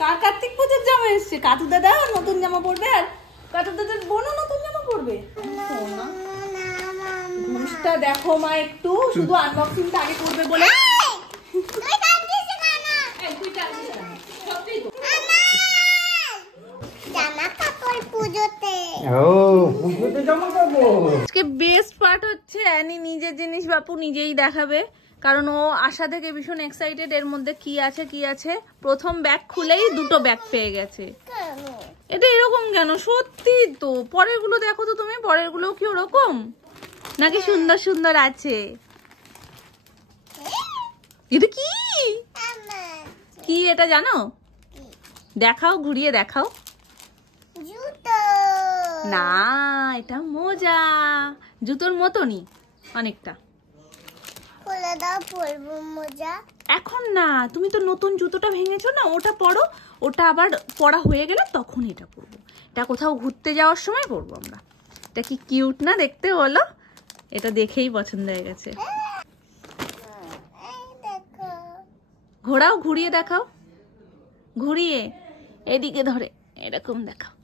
কার কার্তিক পুজোর জামা এসছে? কাতু দাদা নতুন জামা পরবে আর কাতু দাদার বোনও নতুন জামা পরবে। ঘুষটা দেখো মা, একটু শুধু আনবক্সিংটা আগে করবে বলে। আজকে বেস্ট পার্ট হচ্ছে অ্যানি নিজের জিনিস বাপু নিজেই দেখাবে, কারণ ও আশা থেকে ভীষণ এক্সাইটেড। এর মধ্যে কি আছে কি আছে, প্রথম ব্যাগ খুলেই দুটো ব্যাগ পেয়ে গেছে। এটা এরকম কেন? সত্যি তো, পরের গুলো দেখো তো তুমি, পরের গুলো কি ওরকম নাকি সুন্দর সুন্দর আছে? এটা কি কি এটা জানো? দেখাও, ঘুরিয়ে দেখাও। না, এটা মোজা, জুতোর মতনই অনেকটা। খুলে দাও, পরবো মোজা। এখন না, তুমি তো নতুন জুতোটা ভেঙেছো না, ওটা পরো, ওটা আবার পরা হয়ে গেলে তখন এটা পরবো। এটা কোথাও ঘুরতে যাওয়ার সময় পরবো আমরা। এটা কি কিউট না দেখতে বলো? এটা দেখেই পছন্দ হয়ে গেছে। ঘোরাও, ঘুরিয়ে দেখাও, ঘুরিয়ে এদিকে ধরে এরকম দেখাও।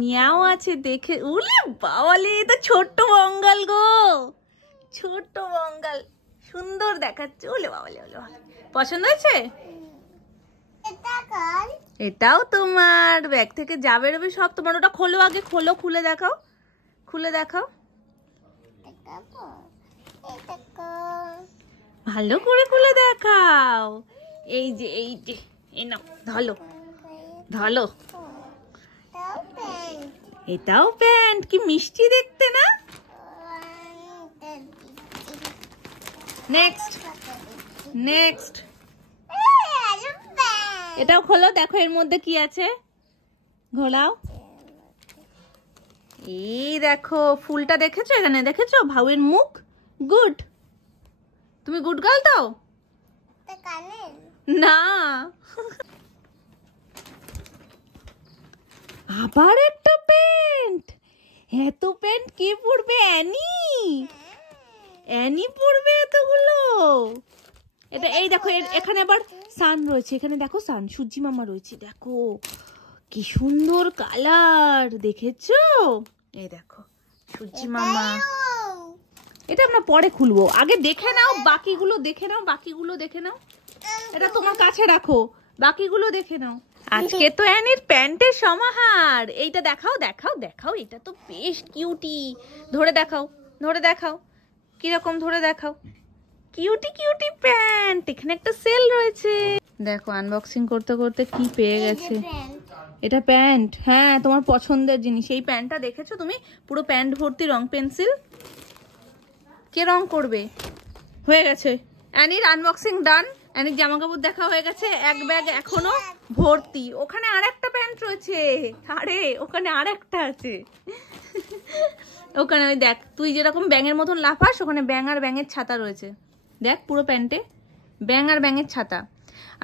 মিয়াও আছে দেখে। উলে বাবালে, তো ছোট্ট বঙ্গাল গো, ছোট্ট বঙ্গাল, সুন্দর দেখাচ্ছে। ওলে বাবালে, ওলে পছন্দ হয়েছে? এটাও তোমার ব্যাগ থেকে যাবে রবি সব তোমার। ওটা খোলো আগে, খোলো, খুলে দেখাও, খুলে দেখাও ভালো করে, খুলে দেখাও। এই যে এই যে, এই নাও, ধলো ধলো। এটাও প্যান্ট, কি মিষ্টি দেখতে না? নেক্সট নেক্সট, এটাও খোলো, দেখো এর মধ্যে কি আছে, ঘোলাও। এই দেখো ফুলটা দেখেছো এখানে, দেখেছো ভাউয়ের মুখ? গুড, তুমি গুড গার্ল দাও না। আবার একটা প্যান্ট, এত প্যান্ট কে পরবে? অ্যানি, অ্যানি পরবে এতগুলো। এটা এই দেখো, এখানে আবার সান রয়েছে, এখানে দেখো সান, সূর্যি মামা রয়েছে, দেখো কি সুন্দর কালার, দেখেছো? এই দেখো সূর্যি মামা। এটা আমরা পরে খুলবো, আগে দেখে নাও বাকিগুলো, দেখে নাও বাকিগুলো, দেখে নাও। এটা তোমার কাছে রাখো, বাকিগুলো দেখে নাও। আজকে তো অ্যানির প্যান্টের সমাহার। এইটা দেখাও দেখাও দেখাও, এটা তো বেশ কিউটি। ধরে দেখাও, ধরে দেখাও, কিরকম ধরে দেখাও। কিউটি কিউটি প্যান্ট, এখানে একটা সেল রয়েছে। দেখো আনবক্সিং করতে করতে কি পেয়ে গেছে। এটা প্যান্ট, হ্যাঁ তোমার পছন্দের জিনিস। এই প্যান্টটা দেখেছো তুমি? পুরো প্যান্ট ভর্তি রং পেন্সিল। কে রং করবে? হয়ে গেছে অ্যানির আনবক্সিং ডান। অ্যানির জামা কাপড় দেখা হয়ে গেছে, এক ব্যাগ এখনো ভর্তি। ওখানে আর একটা প্যান্ট রয়েছে, আরে ওখানে আর একটা আছে। ওখানে ওই দেখ, তুই যেরকম ব্যাঙের মতন লাফাস, ওখানে ব্যাঙ আর ব্যাঙের ছাতা রয়েছে। দেখ পুরো প্যান্টে ব্যাঙ আর ব্যাঙের ছাতা।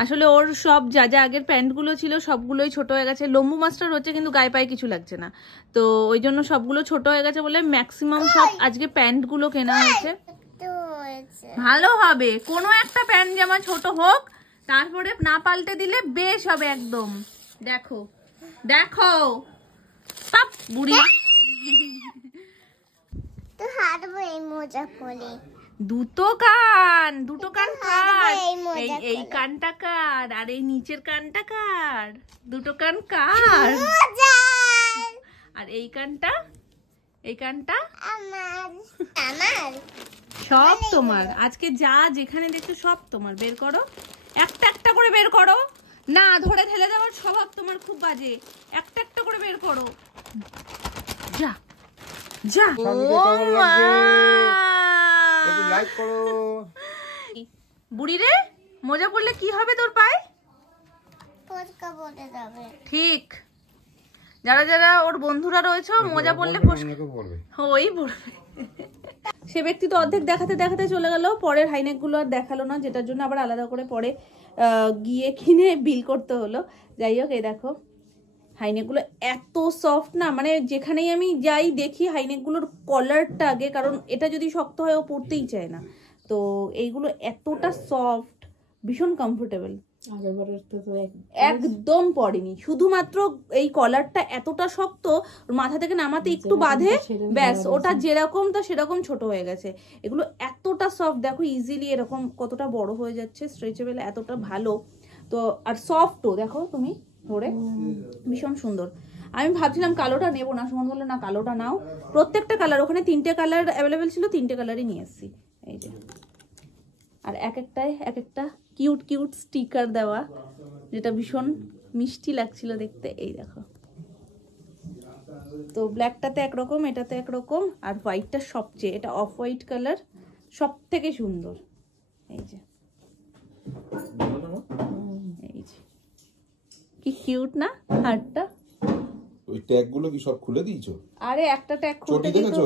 আসলে ওর সব যা যা আগের প্যান্টগুলো ছিল সবগুলোই ছোট হয়ে গেছে। লম্বু মাস্টার হচ্ছে কিন্তু গায়ে পায়ে কিছু লাগছে না, তো ওই জন্য সবগুলো ছোট হয়ে গেছে বলে ম্যাক্সিমাম সব আজকে প্যান্টগুলো কেনা হয়েছে। ভালো হবে, কোনো একটা প্যান্ট জামা ছোট হোক, তারপরে না পাল্টে দিলে বেশ হবে একদম। দেখো দেখো পাপ বুড়ি তো হাঁটবো এই মোজা পরে। দুটো কান, দুটো কান কার? এই কানটা কার আর এই নিচের কানটা কার? দুটো কান কার? আর এই কানটা, এই কানটা আমার, আমার সব তোমার। আজকে যা যেখানে দেখছো সব তোমার। বের করো, একটা একটা করে বের করো। না ধরে ঠেলে দেওয়ার স্বভাব তোমার খুব বাজে, একটা একটা করে বের করো। যা যা। বুড়ি রে, মোজা পরলে কি হবে তোর পায়ে? ঠিক, যারা যারা ওর বন্ধুরা রয়েছে মোজা পরলে ওই পড়বে। সে ব্যক্তি তো অর্ধেক দেখাতে দেখাতে চলে গেল, পরের হাইনেক গুলো আর দেখালো না, যেটার জন্য আবার আলাদা করে পরে গিয়ে কিনে বিল করতে হলো। যাই হোক, এই দেখো হাইনেক গুলো এত সফট না, মানে যেখানেই আমি যাই দেখি হাইনেক গুলোর কলারটা আগে, কারণ এটা যদি শক্ত হয় ও পরতেই চায় না। তো এইগুলো এতটা সফট, ভীষণ কমফোর্টেবল। একদম পড়েনি, শুধুমাত্র এই কলারটা এতটা শক্ত, মাথা থেকে নামাতে একটু বাঁধে, ব্যাস ওটা যেরকম তা সেরকম ছোট হয়ে গেছে। এগুলো এতটা সফট, দেখো ইজিলি এরকম কতটা বড় হয়ে যাচ্ছে, স্ট্রেচেবল এতটা ভালো। তো আর সফটও দেখো তুমি ধরে, ভীষণ সুন্দর। আমি ভাবছিলাম কালোটা নেবো না, সুমন বললো না কালোটা নাও। প্রত্যেকটা কালার, ওখানে 3টে কালার অ্যাভেলেবেল ছিল, 3টে কালারই নিয়ে এসেছি। এই যে, আর এক একটায় এক একটা কিউট কিউট স্টিকার দেওয়া, যেটা ভীষণ মিষ্টি লাগছিল দেখতে। এই দেখো, তো ব্ল্যাকটাতে একরকম, এটাতে একরকম, আর হোয়াইটটা সবচেয়ে, এটা অফ হোয়াইট কালার, সব থেকে সুন্দর। এই যে, এই যে কি কিউট না হারটা। ওই ট্যাগগুলো কি সব খুলে দিয়েছো? আরে একটা ট্যাগ খুলতে কিন্তু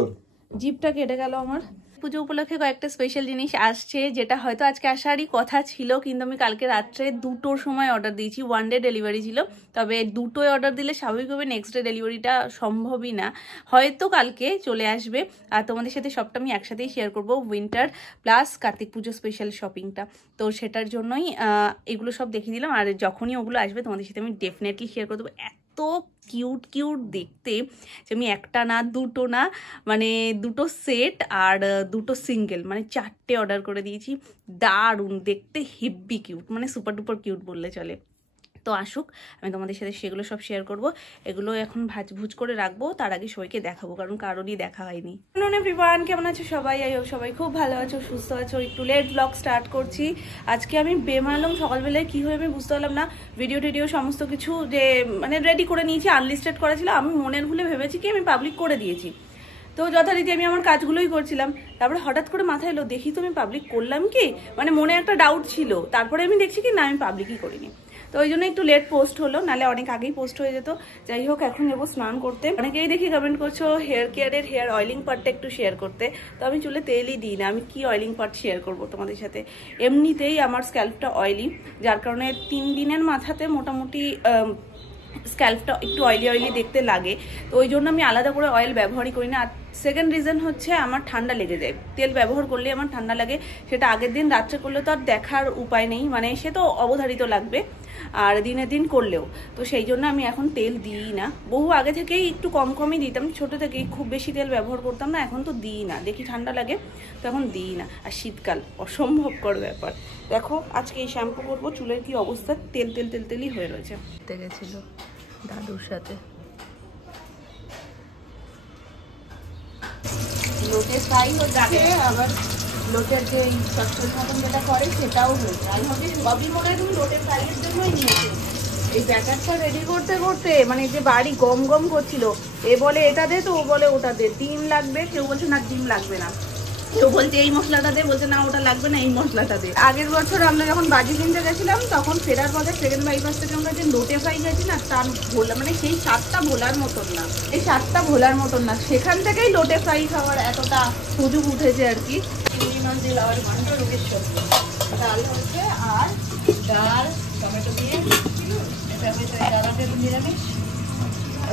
জিপটা কেটে গেল আমার। পুজো উপলক্ষে কয়েকটা স্পেশাল জিনিস আসছে, যেটা হয়তো আজকে আসারই কথা ছিল, কিন্তু আমি কালকে রাত্রে 2টোর সময় অর্ডার দিয়েছি। 1 ডে ডেলিভারি ছিল, তবে 2টোয় অর্ডার দিলে স্বাভাবিকভাবে নেক্সট ডে ডেলিভারিটা সম্ভবই না, হয়তো কালকে চলে আসবে। আর তোমাদের সাথে সবটা আমি একসাথেই শেয়ার করব, উইন্টার প্লাস কার্তিক পুজো স্পেশাল শপিংটা। তো সেটার জন্যই এগুলো সব দেখিয়ে দিলাম, আর যখনই ওগুলো আসবে তোমাদের সাথে আমি ডেফিনেটলি শেয়ার করে দেবো। এত কিউট কিউট দেখতে যে আমি একটা না, 2টো না, মানে 2টো সেট আর 2টো সিঙ্গেল, মানে 4টে অর্ডার করে দিয়েছি। দারুণ দেখতে, হেভি কিউট, মানে সুপার ডুপার কিউট বললে চলে। তো আসুক, আমি তোমাদের সাথে সেগুলো সব শেয়ার করব। এগুলো এখন ভাজভুজ করে রাখবো, তার আগে সবাইকে দেখাবো, কারণ কারোরই দেখা হয়নি। এভরিওয়ান, কেমন আছো সবাই? আই হোপ সবাই খুব ভালো আছো, সুস্থ আছো। একটু লেট ব্লগ স্টার্ট করছি আজকে। আমি বেমালুম সকালবেলায় কি হয়ে আমি বুঝতে পারলাম না, ভিডিও টিডিও সমস্ত কিছু যে মানে রেডি করে নিয়েছি, আনলিস্টেড করা ছিল। আমি মনের ভুলে ভেবেছি কি আমি পাবলিক করে দিয়েছি, তো যথারীতি আমি আমার কাজগুলোই করছিলাম। তারপরে হঠাৎ করে মাথায় এলো, দেখি তো আমি পাবলিক করলাম কি, মানে মনে একটা ডাউট ছিল। তারপরে আমি দেখছি কি না, আমি পাবলিকই করিনি। তো ওই জন্য একটু লেট পোস্ট হলো, নাহলে অনেক আগেই পোস্ট হয়ে যেত। যাই হোক, এখন যাবো স্নান করতে। অনেকেই দেখি কমেন্ট করছো হেয়ার কেয়ারের হেয়ার অয়েলিং পার্টটা একটু শেয়ার করতে, তো আমি চুলে তেলই দিই না। আমি কি অয়েলিং পার্ট শেয়ার করব তোমাদের সাথে? এমনিতেই আমার স্ক্যাল্পটা অয়েলি, যার কারণে 3 দিনের মাথাতে মোটামুটি স্ক্যাল্পটা একটু অয়েলি অয়েলি দেখতে লাগে। তো ওই জন্য আমি আলাদা করে অয়েল ব্যবহারই করি না। আর সেকেন্ড রিজন হচ্ছে আমার ঠান্ডা লেগে যায়, তেল ব্যবহার করলে আমার ঠান্ডা লাগে। সেটা আগের দিন রাত্রে করলে তো আর দেখার উপায় নেই, মানে সে তো অবধারিত লাগবে, আর দিনের দিন করলেও। তো সেই জন্য আমি এখন তেল দিই না। বহু আগে থেকেই একটু কম কমই দিতাম, ছোটো থেকেই খুব বেশি তেল ব্যবহার করতাম না। এখন তো দিই না, দেখি ঠান্ডা লাগে তো এখন দিই না। আর শীতকাল অসম্ভবকর ব্যাপার। দেখো আজকে এই শ্যাম্পু করবো, চুলের কি অবস্থা, তেল তেল তেল তেলই হয়ে রয়েছে। গেছিল দাদুর সাথে লোটের ফ্রাই হচ্ছে, আবার লোটের যে চচ্চড়ি মতন যেটা করে সেটাও হয়েছে। আমি ভাবছি সবই মনে হয় তুমি লোটের ফ্রাইয়ের জন্যই নিয়েছি। এই প্যাকেটটা রেডি করতে করতে মানে যে বাড়ি গম গম করছিল, এ বলে এটা দে, তো ও বলে ওটা দে, ডিম লাগবে, কেউ বলছে না ডিম লাগবে না, কেউ বলছে এই মশলাটা দে, বলছে না ওটা লাগবে না এই মশলাটা দে। আগের বছর আমরা যখন বাজি কিনতে গেছিলাম, তখন ফেরার পথে সেকেন্ড বাইপাস থেকে আমরা যে লোটে ফ্রাই গেছি না, তার ভোলা মানে সেই স্বাদটা ভোলার মতন না, এই স্বাদটা ভোলার মতন না। সেখান থেকেই লোটে ফ্রাই খাওয়ার এতটা সুযোগ উঠেছে আর কি। চিংড়ি মাছ দিয়ে লাউয়ের ঘন্ট, রুটির সবজি, ডাল হচ্ছে, আর ডাল টমেটো দিয়ে, এটা হচ্ছে ডালাটের নিরামিষ,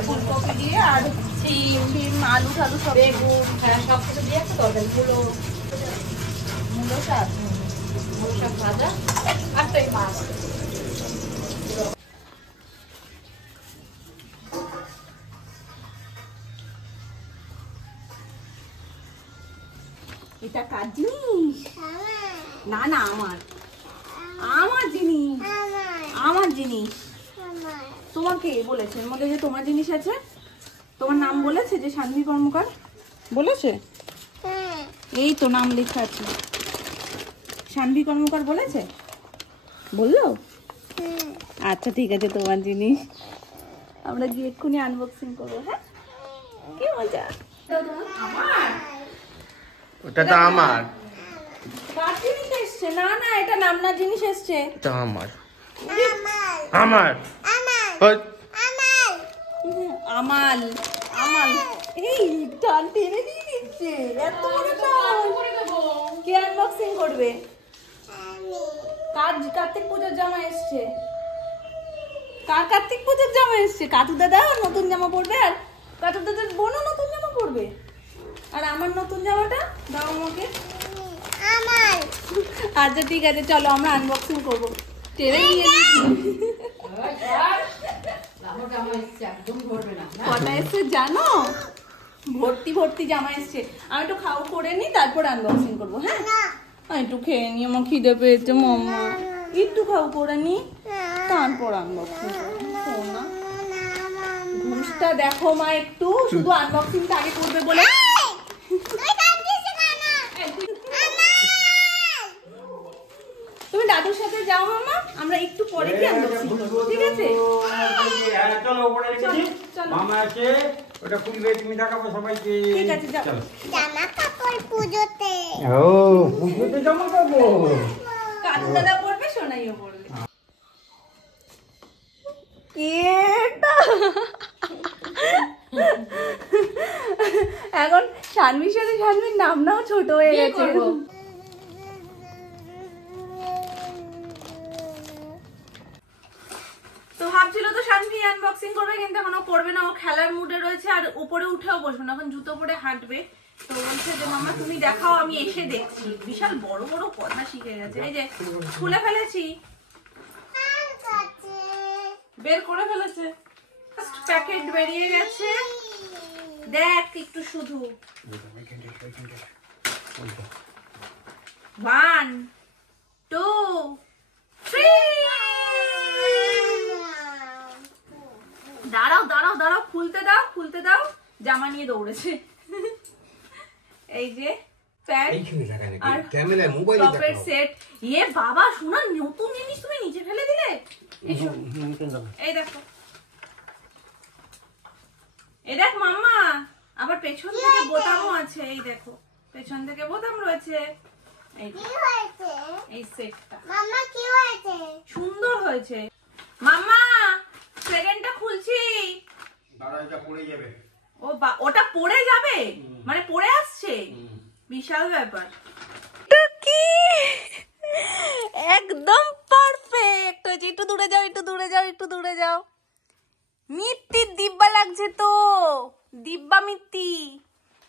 ফুলকপি দিয়ে, আর ডিম আলু টালু সব, বেগুন, হ্যাঁ সব কিছু দিয়ে একটা তরকারি, মূলো শাক, মূলো শাক ভাজা, আর তো এই মাছ। এটা কার জিনিস? না না আমার, আমার জিনিস, আমার জিনিস। তোমাকে বলেছে এর মধ্যে যে তোমার জিনিস আছে? তোমার নাম বলেছে যে শান্তি কর্মকার বলেছে? এই তো নাম লেখা আছে, শান্তি কর্মকার বলেছে, বললো? আচ্ছা ঠিক আছে, তোমার জিনিস। আমরা গিয়ে এক্ষুনি আনবক্সিং করবো। হ্যাঁ, কি মজা। আমার ওটা তো আমার, কার জিনিস এসছে? না না, এটা নামনা জিনিস এসছে। এটা আমার, আমার আমাল আমাল, এই টান টেনে দিয়ে দিচ্ছে, এত বড় টান। কে আনবক্সিং করবে? কার কার্তিক পুজোর জামা এসছে? কার কার্তিক পুজোর জামা এসছে? কাটু দাদা নতুন জামা পরবে, আর কাটু দাদার বোনও নতুন জামা পরবে, আর আমার নতুন জামাটা দাও আমাকে। আচ্ছা ঠিক আছে, চলো আমরা আনবক্সিং করবো। টেনে নিয়ে কটা এসছে জানো? ভর্তি ভর্তি জামা এসছে। আমি একটু খাও করে নি, তারপর আনবক্সিং করবো। হ্যাঁ আমি একটু খেয়ে নি, আমার খিদে পেয়েছে মাম্মা। একটু খাও করে নি, তারপর আনবক্সিং করবো না। ঘুষটা দেখো মা, একটু শুধু আনবক্সিংটা আগে করবে বলে। তুমি দাদুর সাথে যাও মামা, আমরা একটু পরে কি আনবক্সিং করবো, ঠিক আছে? চলো উপরে রেখেছি, মামা আছে ওটা খুলবে, তুমি দেখাবো সবাইকে। ঠিক আছে যাও। জামা কাপড় পুজোতে। ও পুজোতে জামা কাপড় কাজু দাদা পড়বে, সোনাইও পড়বে। এটা এখন শানভির সাথে শানভির নামটাও ছোট হয়ে গেছে। তো ভাবছিল তো শানভি আনবক্সিং করবে, কিন্তু এখনো করবে না। ও খেলার মুডে রয়েছে আর উপরে উঠেও বসবে না, এখন জুতো পরে হাঁটবে। তো বলছে যে মামা তুমি দেখাও, আমি এসে দেখছি। বিশাল বড় বড় কথা শিখে গেছে। এই যে খুলে ফেলেছি, বের করে ফেলেছে, প্যাকেট বেরিয়ে গেছে। দেখ একটু শুধু 1 2 3। দাঁড়াও দাঁড়াও দাঁড়াও, খুলতে দাও খুলতে দাও। জামা নিয়ে দৌড়েছে। এই যে প্যান্ট আর টপের সেট। এ বাবা শোনা, নতুন জিনিস তুমি নিচে ফেলে দিলে। এই দেখো, এই দেখ মাম্মা, আবার পেছন থেকে বোতামও আছে। এই দেখো পেছন থেকে বোতাম রয়েছে। এই সেটটা মাম্মা কি হয়েছে? সুন্দর হয়েছে। মাম্মা সেকেন্ডটা খুলছি। দাঁড়াটা পড়ে যাবে। ও ওটা পড়ে যাবে মানে পড়ে আসছে, বিশাল ব্যাপার। কি একদম পারফেক্ট হয়েছে। একটু দূরে যাও, একটু দূরে যাও, একটু দূরে যাও। মিত্তির দিব্যা লাগছে তো, দিব্যা মিত্তি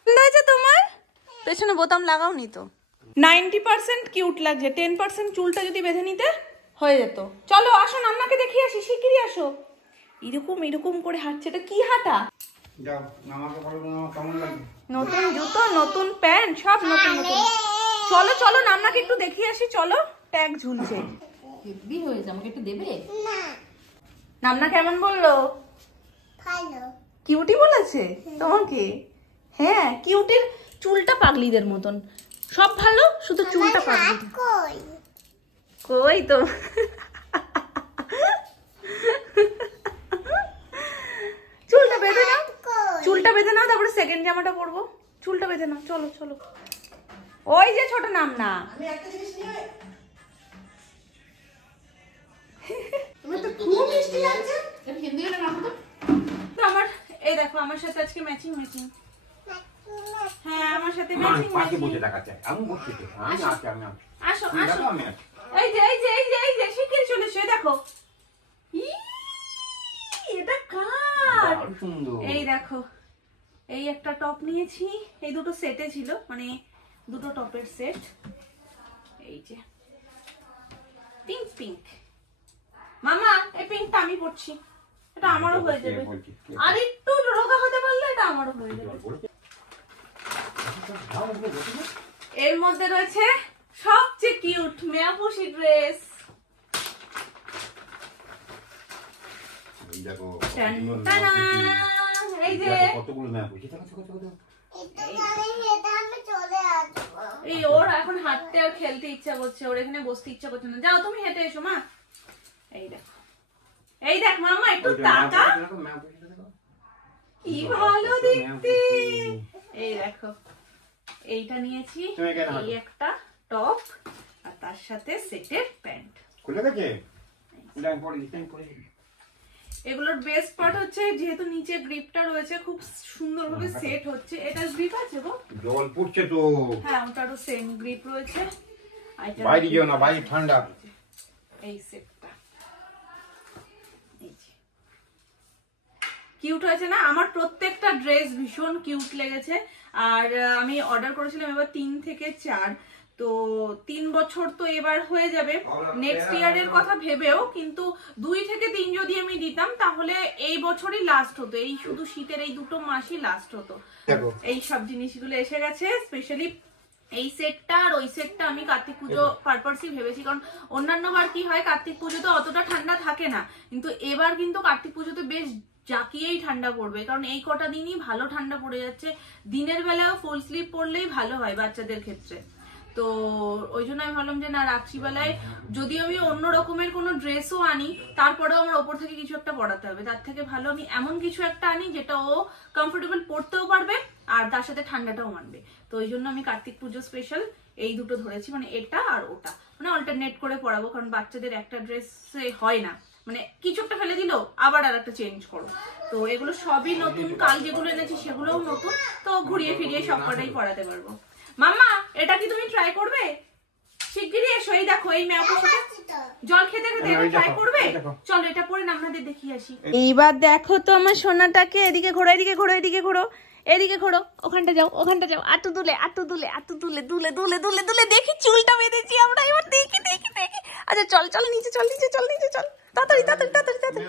হয়েছে তোমার। পেছনে বোতাম লাগাওনি তো। 90% কিউট লাগছে, 10% চুলটা যদি বেঁধে নিতে হয়ে যেত। চলো আসো, নান্নাকে দেখিয়ে আসি, শিগগিরই আসো। এরকম এরকম করে হাঁটছে, এটা কি হাঁটা? যাও মামাকে বলো মামা কেমন লাগে। নতুন জুতো, নতুন প্যান্ট, সব নতুন নতুন। চলো চলো নান্নাকে একটু দেখিয়ে আসি, চলো। ট্যাগ ঝুলছে, হেভি হয়েছে। আমাকে একটু দেবে? না নান্না কেমন বললো? ভালো। কিউটি বলেছে তোমাকে? হ্যাঁ, কিউটির চুলটা পাগলিদের মতন। সব ভালো, শুধু চুলটা পাগলি। কই কই তো চুলটা বেঁধে নাও, চুলটা বেঁধে নাও, তারপরে সেকেন্ড জামাটা পরবো। চুলটা বেঁধে নাও, চলো চলো। ওই যে ছোট নাম না, আমার এই দেখো আমার সাথে আজকে ম্যাচিং ম্যাচিং। হ্যাঁ আমার সাথে ম্যাচিং পাশে ম্যাচিং। বসে দেখাচ্ছে, আমি বসছি তো, আমি আছি আমি আছি। আসো তুমি আসো, দেখো, আমি আছি। এই যে এই যে এই যে এই যে শিগগিরই চলে এসো। এই দেখো, এটা কার? দারুণ সুন্দর। এই দেখো, এই একটা টপ নিয়েছি। এই দুটো সেটে ছিল, মানে দুটো টপের সেট। এই যে পিঙ্ক পিঙ্ক। মামা এই পিঙ্কটা আমি পরছি, এটা আমারও হয়ে যাবে। আর একটু রোগা হতে পারলে এটা আমারও হয়ে যাবে। এর মধ্যে রয়েছে সবচেয়ে কিউট মেয়াপুষি ড্রেস। দেখো এই যে কতগুলো ম্যাপ হয়েছে, দেখো দেখো দেখো। আমি চলে আসবো। এই ওর এখন হাঁটতে আর খেলতে ইচ্ছা করছে, ওর এখানে বসতে ইচ্ছা করছে না। যাও তুমি হেঁটে এসো মা। এই দেখো, এই দেখ মামা একটু তাকা, কি ভালো দেখতে। এই দেখো, এইটা নিয়েছি, এই একটা টপ আর তার সাথে সেটের প্যান্ট। খুলে গেছে? আমি পরে দিচ্ছি, আমি পরে দিচ্ছি। এগুলোর বেস্ট পার্ট হচ্ছে যেহেতু নিচে গ্রিপটা রয়েছে, খুব সুন্দরভাবে সেট হচ্ছে। এটা গ্রিপ আছে গো, জল পড়ছে তো। হ্যাঁ ওটারও সেম গ্রিপ রয়েছে। বাইরে যেও না, বাইরে ঠান্ডা। এই সেটটা কিউট হয়েছে না? আমার প্রত্যেকটা ড্রেস ভীষণ কিউট লেগেছে। আর আমি অর্ডার করেছিলাম এবার 3 থেকে 4, তো 3 বছর তো এবার হয়ে যাবে, নেক্সট ইয়ারের কথা ভেবেও কিন্তু 2 থেকে 3 যদি আমি দিতাম তাহলে এই বছরই লাস্ট হতো, এই শুধু শীতের এই 2 মাসই লাস্ট হতো। এই সব জিনিসগুলো এসে গেছে, স্পেশালি এই সেটটা আর ওই সেটটা আমি কার্তিক পুজো পারপাসই ভেবেছি, কারণ অন্যান্য বার কি হয় কার্তিক পুজোতে অতটা ঠান্ডা থাকে না, কিন্তু এবার কিন্তু কার্তিক পুজোতে বেশ জাকিয়েই ঠান্ডা পড়বে, কারণ এই কটা দিনই ভালো ঠান্ডা পড়ে যাচ্ছে। দিনের বেলাও ফুল স্লিভ পরলেই ভালো হয় বাচ্চাদের ক্ষেত্রে। তো ওই জন্য আমি ভাবলাম যে না, রাত্রিবেলায় যদি আমি অন্য রকমের কোনো ড্রেসও আনি তারপরেও আমার ওপর থেকে কিছু একটা পরাতে হবে, তার থেকে ভালো আমি এমন কিছু একটা আনি যেটা ও কমফোর্টেবল পরতেও পারবে আর তার সাথে ঠান্ডাটাও মানবে। তো ওই জন্য আমি কার্তিক পুজো স্পেশাল এই দুটো ধরেছি, মানে এটা আর ওটা, মানে অল্টারনেট করে পরাবো, কারণ বাচ্চাদের একটা ড্রেসে হয় না, মানে কিছু একটা ফেলে দিলো আবার আর একটা চেঞ্জ করো। তো এগুলো সবই নতুন, কাল যেগুলো এনেছি সেগুলোও নতুন, তো ঘুরিয়ে ফিরিয়ে সব কটাই পরাতে পারবো। মাম্মা এটা কি তুমি ট্রাই করবে? শিগগিরই এসো, এই দেখো এই ম্যাপের সাথে জল খেতে খেতে এটা ট্রাই করবে। চলো এটা পরে আপনাদের দেখিয়ে আসি। এইবার দেখো তো আমার সোনাটাকে, এদিকে ঘোরো, এদিকে ঘোরো, এদিকে ঘোরো, এদিকে ঘোরো, ওখানটা যাও, ওখানটা যাও, আটু দুলে, আটু দুলে, আটু দুলে, দুলে দুলে দুলে দুলে, দেখি চুলটা বেঁধেছি আমরা, এবার দেখি দেখি দেখি। আচ্ছা চল চল নিচে চল, নিচে চল, নিচে চল, তাড়াতাড়ি তাড়াতাড়ি তাড়াতাড়ি তাড়াতাড়ি।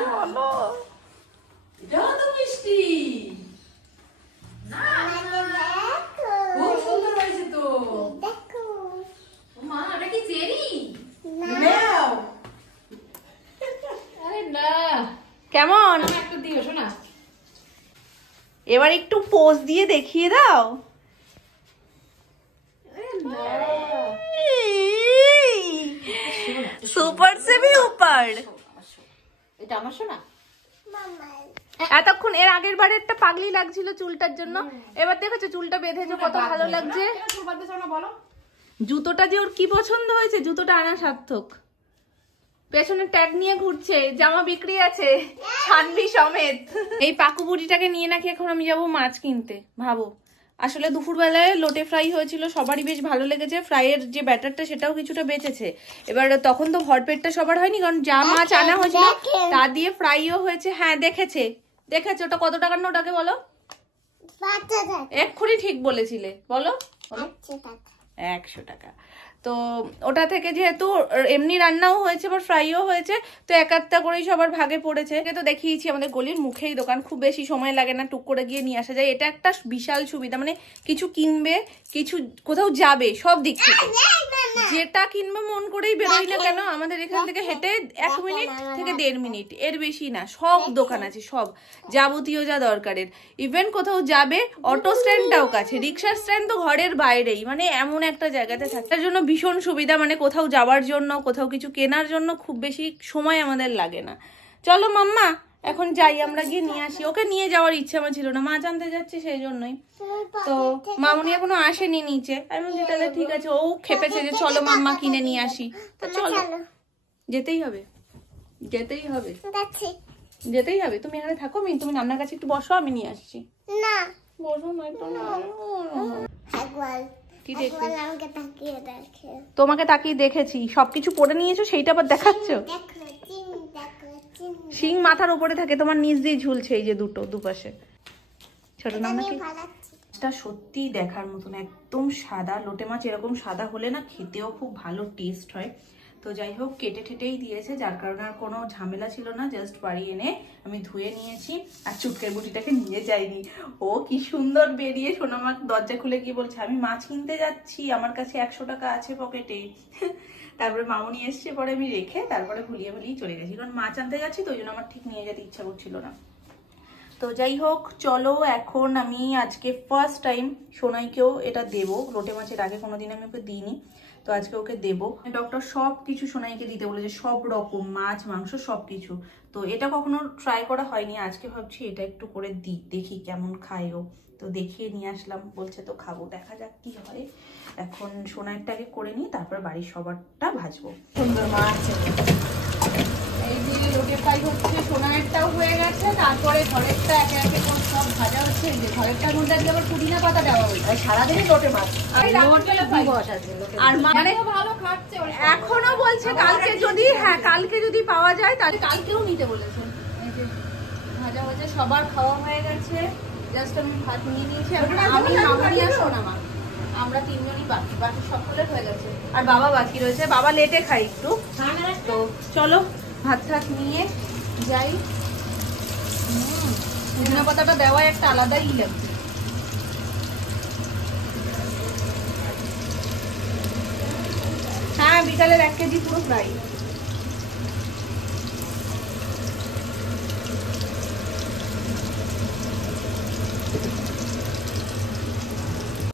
চলো, এটাও তো মিষ্টি, খুব সুন্দর হয়েছে তো। দেখো মা এটা কি চেরি? নাও আরে না, কেমন একটু দিও শোনা, এবার একটু পোজ দিয়ে দেখিয়ে দাও। সুপার সে ভি উপর, এটা আমার শোনা। মামা এতক্ষণ এর আগের বারেরটা পাগলি লাগছিল চুলটার জন্য, এবার দেখেছো চুলটা বেঁধেছে কত ভালো লাগছে। জুতোটা যে ওর কি পছন্দ হয়েছে, জুতোটা আনা সার্থক। পেছনে ট্যাগ নিয়ে ঘুরছে, জামা বিক্রি আছে ছানবি সমেত। এই পাকু বুড়িটাকে নিয়ে নাকি এখন আমি যাবো মাছ কিনতে, ভাবো। আসলে দুপুরবেলায় লোটে ফ্রাই হয়েছিল, সবারই বেশ ভালো লেগেছে, ফ্রাইয়ের যে ব্যাটারটা সেটাও কিছুটা বেঁচেছে। এবার তখন তো ভরপেটটা সবার হয়নি, কারণ যা মাছ আনা হয়েছিল তা দিয়ে ফ্রাইও হয়েছে। হ্যাঁ দেখেছে, ওটা কত টাকার নোট আগে বলো, এক্ষুনি ঠিক বলেছিলে, বলো 100 টাকা। তো ওটা থেকে যেহেতু এমনি রান্নাও হয়েছে আবার ফ্রাইও হয়েছে, তো এক একটা করেই সবার ভাগে পড়েছে। তো দেখিয়েছি আমাদের গলির মুখেই দোকান, খুব বেশি সময় লাগে না, টুক করে গিয়ে নিয়ে আসা যায়। এটা একটা বিশাল সুবিধা, মানে কিছু কিনবে, কিছু কোথাও যাবে, সব দিক থেকে যেটা কিনবে মন করেই বেরোই না কেন, আমাদের এখান থেকে হেঁটে 1 মিনিট থেকে 1.5 মিনিট, এর বেশি না। সব দোকান আছে, সব যাবতীয় যা দরকারের। ইভেন কোথাও যাবে, অটো স্ট্যান্ডটাও কাছে, রিক্সার স্ট্যান্ড তো ঘরের বাইরেই, মানে এমন একটা জায়গাতে থাকে। তার জন্য ভীষণ সুবিধা, মানে কোথাও যাওয়ার জন্য, কোথাও কিছু কেনার জন্য খুব বেশি সময় আমাদের লাগে না। চলো মাম্মা এখন যাই, আমরা গিয়ে নিয়ে আসি। ওকে নিয়ে যাওয়ার ইচ্ছা আমার ছিল না, মাছ আনতে যাচ্ছে সেই জন্যই। তো মামুনি এখনো আসেনি নিচে, আমি বলছি তাহলে ঠিক আছে, ও খেপেছে যে চলো মাম্মা কিনে নিয়ে আসি। তো চলো, যেতেই হবে, যেতেই হবে, যেতেই হবে। তুমি এখানে থাকো, তুমি নান্নার কাছে একটু বসো, আমি নিয়ে আসছি। না বসো না একটু, একবার কি দেখবে? আমাকে তাকিয়ে দেখে, তোমাকে তাকিয়ে দেখেছি, সবকিছু পরে নিয়েছো, সেইটা আবার দেখাচ্ছ। দেখো চিন, দেখো চিন, শিং মাথার উপরে থাকে, তোমার নিচ দিয়ে ঝুলছে এই যে দুটো দুপাশে। ছোট নাকি এটা সত্যি দেখার মতন, একদম সাদা লোটে মাছ। এরকম সাদা হলে না খেতেও খুব ভালো টেস্ট হয়। তো যাই হোক কেটে ঠেটেই দিয়েছে, যার কারণে আর কোনো ঝামেলা ছিল না। জাস্ট বাড়ি এনে আমি ধুয়ে নিয়েছি, আর চুটকের বুটিটাকে নিয়ে যাইনি। ও কি সুন্দর বেরিয়ে সোনামা দরজা খুলে গিয়ে বলছে আমি মাছ কিনতে যাচ্ছি, আমার কাছে 100 টাকা আছে পকেটে। তারপরে মামুনি এসছে, পরে আমি রেখে তারপরে ভুলিয়ে চলে গেছি, কারণ মাছ আনতে যাচ্ছি তো ওই জন্য আমার ঠিক নিয়ে যেতে ইচ্ছা করছিল না। তো যাই হোক চলো, এখন আমি আজকে ফার্স্ট টাইম সোনাইকেও এটা দেবো। লোটে মাছের আগে কোনোদিন আমি ওকে দিইনি, তো আজকে ওকে দেবো। ডক্টর সব কিছু সোনাইকে দিতে বলেছে, সব রকম মাছ মাংস সব কিছু। তো এটা কখনো ট্রাই করা হয়নি, আজকে ভাবছি এটা একটু করে দিই, দেখি কেমন খায় ও। তো দেখিয়ে নিয়ে আসলাম, বলছে তো খাবো, দেখা যাক কি হয়। এখন সোনাইটাকে করে নিই, তারপর বাড়ির সবারটা ভাজবো। সুন্দর মাছ, এই যে লোটে ফ্রাই হচ্ছে, সোনাইটাও হয়ে গেছে, তারপরে ঘরেরটা একে একে সব ভাজা হচ্ছে। এই যে ঘরেরটার মধ্যে আজকে আবার পুদিনা পাতা দেওয়া হয়েছে, সারাদিনই লোটে মাছ। আর মানে ভালো খাচ্ছে, এখনো বলছে কালকে যদি, হ্যাঁ কালকে যদি পাওয়া যায় তাহলে কালকেও নিতে বলেছে। এই যে ভাজা ভাজা সবার খাওয়া হয়ে গেছে, জাস্ট আমি ভাত নিয়ে নিয়েছি। এখন আমি মামনি আর সোনামা আমরা তিনজনই বাকি, বাকি সকলের হয়ে গেছে, আর বাবা বাকি রয়েছে। বাবা লেটে খাই একটু, তো চলো ভাত ঠাত নিয়ে যাই। ধনে পাতাটা দেওয়ায় একটা আলাদাই লাগছে। হ্যাঁ বিকালের 1 কেজি পুরো ফ্রাই।